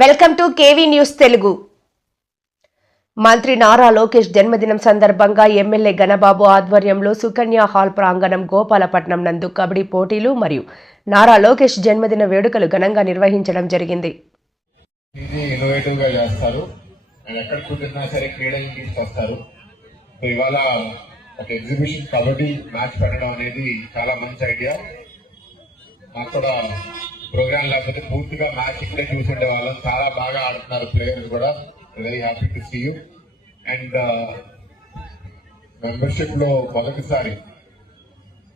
Welcome to KV news Telugu. మంత్రి నారా లోకేష్ జన్మదినం సందర్భంగా ఎమ్మెల్యే గణబాబు ఆధ్వర్యంలో సుకన్య హాల్ ప్రాంగణం గోపాలపట్నం నందు కబడ్డీ పోటీలు మరియు నారా లోకేష్ జన్మదిన వేడుకలు ఘనంగా నిర్వహించడం జరిగింది. ఇవాళ ఒక ఎగ్జిబిషన్ కబడ్డీ మ్యాచ్ పెట్టడం అనేది చాలా మంచి ఐడియా నాకు కూడా ప్రోగ్రామ్ లేకపోతే పూర్తిగా మ్యాచ్ ఇక్కడే చూసుండే వాళ్ళం. చాలా బాగా ఆడుతున్నారు ప్లేయర్స్ కూడా. Very happy to see you and మెంబర్షిప్లో మొదటిసారి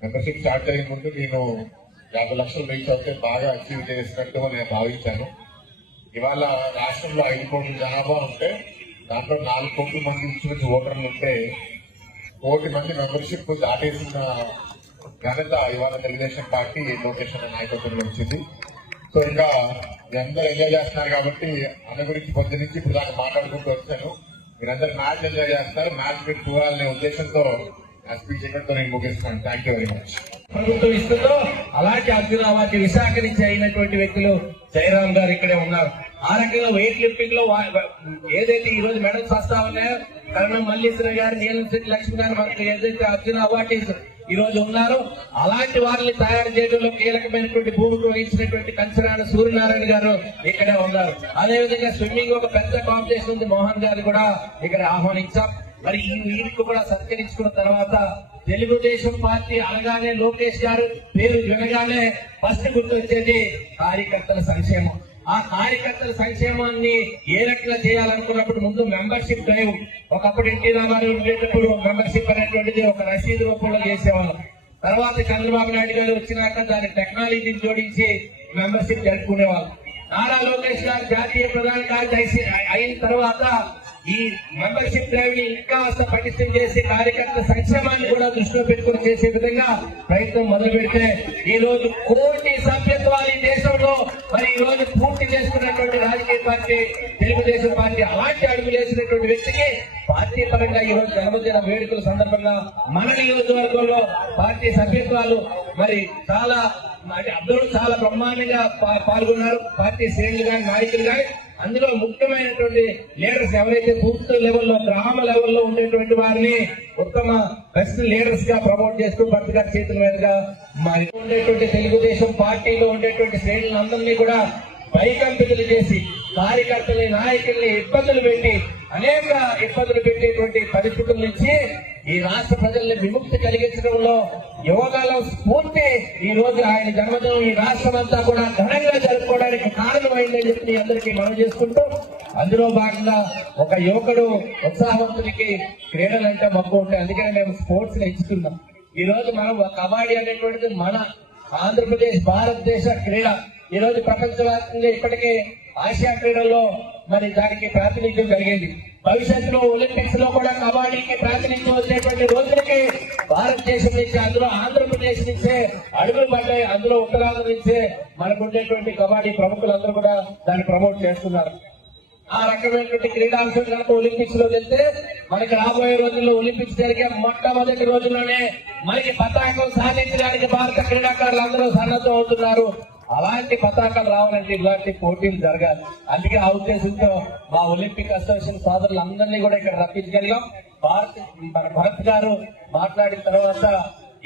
మెంబర్షిప్ స్టార్ట్ అయ్యే ముందు నేను యాభై లక్షలు రీచ్ అవుతే బాగా అచీవ్ చేసినట్టు నేను భావించాను. ఇవాళ రాష్ట్రంలో ఐదు కోట్ల జనాభా ఉంటే దాంట్లో నాలుగు కోట్ల మంది ఇన్సూరెన్స్ ఓటర్లు ఉంటే కోటి మంది మెంబర్షిప్ దాటేసిన ఘనత ఇవాళ తెలుగుదేశం పార్టీ లోకేష్ అనే నాయకత్వంలో వచ్చింది. సో ఇంకా అందరూ ఎంజాయ్ చేస్తున్నారు కాబట్టి అన్న గురించి పొద్దు నుంచి ఇప్పుడు దాకా మాట్లాడుకుంటూ వచ్చాను. మీరందరూ మ్యాచ్ ఎంజాయ్ చేస్తారు. మ్యాచ్ మీరు చూడాలనే ఉద్దేశంతో స్పీచ్ ఎక్కడితో నేను ముగిస్తున్నాను. థ్యాంక్ యూ వెరీ మచ్ ప్రభుత్వం ఇస్తుందో అలాంటి అర్జునాబాద్ విశాఖ నుంచి అయినటువంటి వ్యక్తులు జయరామ్ గారు ఇక్కడే ఉన్నారు. ఆ రకంగా వెయిట్ లిఫ్టింగ్లో ఏదైతే ఈ రోజు మెడల్స్ వస్తా ఉన్నాయో కరణం మల్లేశ్వర గారు నీలంశెట్టి లక్ష్మీనారాయణ లక్ష్మి ఏదైతే అర్జున అవార్డీస్ ఈ రోజు ఉన్నారో. అలాంటి వారిని తయారు చేయడంలో కీలకమైనటువంటి భూమికి వహించినటువంటి కంచరాడ సూర్యనారాయణ గారు ఇక్కడే ఉన్నారు. అదే విధంగా స్విమ్మింగ్ ఒక పెద్ద కాంపిటీషన్ ఉంది. మోహన్ గారు కూడా ఇక్కడ ఆహ్వానించాం మరి ఈ వీరికి కూడా సత్కరించుకున్న తర్వాత తెలుగుదేశం పార్టీ అనగానే లోకేష్ గారు పేరు వినగానే ఫస్ట్ గుర్తొచ్చేది కార్యకర్తల సంక్షేమం. ఆ కార్యకర్తల సంక్షేమాన్ని ఏ రకంగా చేయాలనుకున్నప్పుడు ముందు మెంబర్షిప్ డ్రైవ్. ఒకప్పుడు ఎన్టీ రామారావు ఉండేటప్పుడు మెంబర్షిప్ అనేటువంటిది ఒక రసీదు రూపంలో చేసేవాళ్ళం. తర్వాత చంద్రబాబు నాయుడు గారు వచ్చినాక దాని టెక్నాలజీని జోడించి మెంబర్షిప్ జరుపుకునేవాళ్ళం. నారా లోకేష్ గారు జాతీయ ప్రధాన కార్యదర్శి అయిన తర్వాత ఈ మెంబర్షిప్ డ్రైవ్ని ఇంకా పటిష్టం చేసి కార్యకర్తల సంక్షేమాన్ని కూడా దృష్టిలో పెట్టుకుని చేసే విధంగా ప్రయత్నం మొదలు పెడితే ఈ రోజు కోటి సభ్యత్వాలు ఈ దేశంలో మరి ఈ రోజు పూర్తి చేసుకున్నటువంటి రాజకీయ పార్టీ తెలుగుదేశం పార్టీ అలాంటి అడుగులు వేసినటువంటి వ్యక్తికి పార్టీ పరంగా ఈ రోజు జన్మదిన వేడుకల సందర్భంగా మన నియోజకవర్గంలో పార్టీ సభ్యత్వాలు మరి చాలా అందరూ చాలా బ్రహ్మాండంగా పాల్గొన్నారు. పార్టీ శ్రేణులు కానీ నాయకులు కానీ అందులో ముఖ్యమైనటువంటి లీడర్స్ ఎవరైతే బూత్ లెవెల్లో గ్రామ లెవెల్లో ఉండేటువంటి వారిని ఉత్తమ బెస్ట్ లీడర్స్గా ప్రమోట్ చేస్తూ భర్త గారి చేతుల మీదుగా మరి ఉండేటువంటి తెలుగుదేశం పార్టీలో ఉండేటువంటి శ్రేణులందరినీ కూడా భయకంపితులు చేసి కార్యకర్తల్ని నాయకుల్ని ఇబ్బందులు పెట్టి అనేక ఇబ్బందులు పెట్టేటువంటి పరిస్థితుల నుంచి ఈ రాష్ట్ర ప్రజల్ని విముక్తి కలిగించడంలో యువకాలం స్ఫూర్తి ఈ రోజు ఆయన జన్మదినం. ఈ రాష్ట్రం అంతా కూడా ఘనంగా జరుపుకోవడానికి కారణమైందని చెప్పి మీ అందరికీ మనం చేసుకుంటూ అందులో భాగంగా ఒక యువకుడు ఉత్సాహవంతుడికి క్రీడలు అంటే మక్కువ ఉంటాయి. అందుకని మేము స్పోర్ట్స్ ఎంచుకున్నాం ఈ రోజు మనం కబడ్డీ అనేటువంటిది మన ఆంధ్రప్రదేశ్ భారతదేశ క్రీడ. ఈ రోజు ప్రపంచవ్యాప్తంగా ఇప్పటికే ఆసియా క్రీడల్లో మరి దానికి ప్రాతినిధ్యం కలిగింది. భవిష్యత్తులో ఒలింపిక్స్లో కూడా కబడ్డీకి ప్రాతినిధ్యం వచ్చేటువంటి రోజులకి భారతదేశం నుంచి అందులో ఆంధ్రప్రదేశ్ నుంచే అడుగులు పడ్డాయి. అందులో ఉత్తరాంధ్ర నుంచే మనకు ఉండేటువంటి కబడ్డీ ప్రముఖులందరూ కూడా దాన్ని ప్రమోట్ చేస్తున్నారు. ఆ రకమైనటువంటి క్రీడాంశం కనుక ఒలింపిక్స్లో వెళ్తే మనకి రాబోయే రోజుల్లో ఒలింపిక్స్ జరిగే మొట్టమొదటి రోజుల్లోనే మనకి పతాకం సాధించడానికి భారత క్రీడాకారులు అందరూ సన్నద్ధం అవుతున్నారు. అలాంటి పతాకాలు రావాలంటే ఇలాంటి పోటీలు జరగాలి. అందుకే ఆ ఉద్దేశంతో మా ఒలింపిక్ అసోసియేషన్ సోదరులందరినీ కూడా ఇక్కడ రప్పించగలిగాం. భారత్ మన భరత్ గారు మాట్లాడిన తర్వాత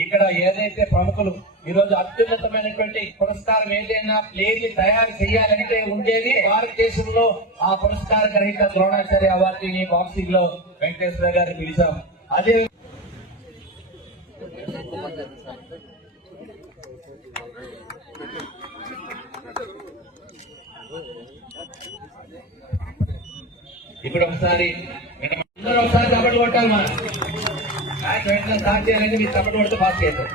ఇక్కడ ఏదైతే ప్రముఖులు ఈరోజు అత్యున్నతమైనటువంటి పురస్కారం ఏదైనా ప్లేన్ తయారు చేయాలంటే ఉండేది భారతదేశంలో ఆ పురస్కార గ్రహీత ద్రోణాచార్య అవార్డుని బాక్సింగ్లో వెంకటేశ్వర గారిని పిలిచాం. అదే ఇప్పుడు ఒకసారి అందరూ ఒకసారి తప్పటి కొట్టాలి మనం. మ్యాచ్ వెంటనే స్టార్ట్ చేయాలంటే మీరు తప్పటి కొడితే పాస్ చేస్తారు